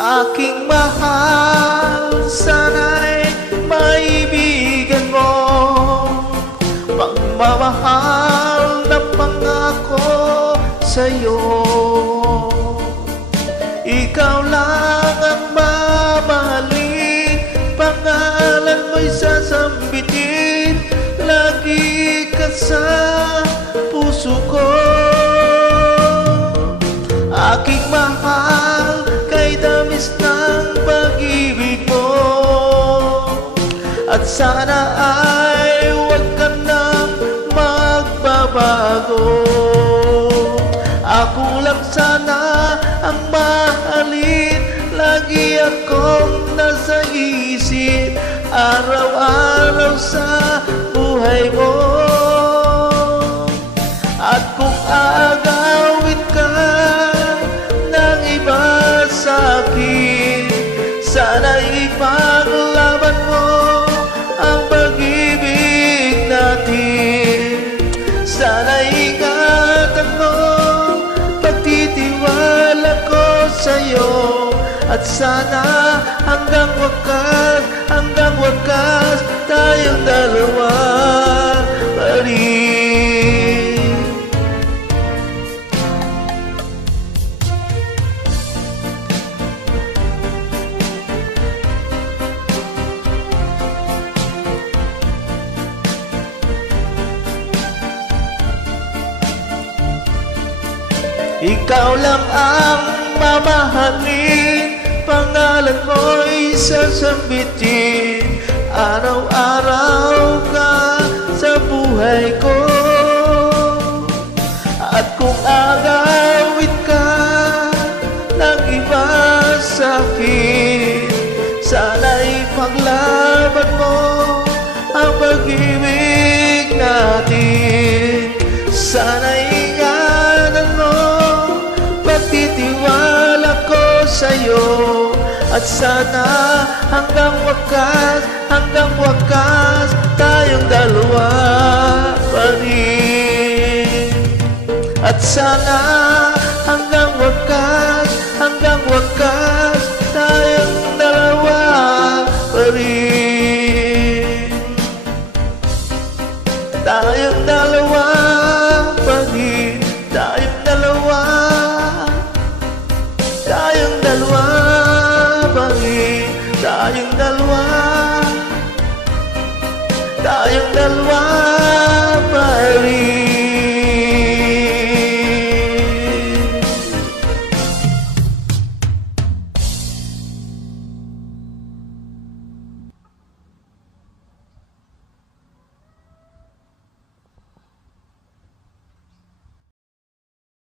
Aking mahal, sana'y maibigan mo pagmamahal na pangako sa'yo. Ikaw lang ang mamahalin, pangalan mo'y sasambitin, lagi ka sa puso ko. Aking mahal, kay tamis ng pag-ibig mo, at sana ay huwag ka nang magbabago. Ako lang sana ang mahalin, lagi akong nasa isip, araw-araw sa buhay mo. At kung aagawin ka ng iba sa akin, sana ipaglaban mo ang pag-ibig natin. Sana ingatan mo pagtitiwala ko sa'yo, at sana hanggang wakas tayong dalawa pa rin. Ikaw lang ang mamahalin, pangalan mo'y sasambitin, araw-araw ka sa buhay ko. At kung agawin ka ng iba sa akin, sana ipaglaban mo ang pag-ibig natin. Sana ingatan mo pagtitiwala ko sa'yo, at sana hanggang wakas tayong dalawa pa rin. At sana hanggang wakas tayong dalawa pa rin. Tayong dalawa pa rin, tayong dalawa pa rin, tayong dalawa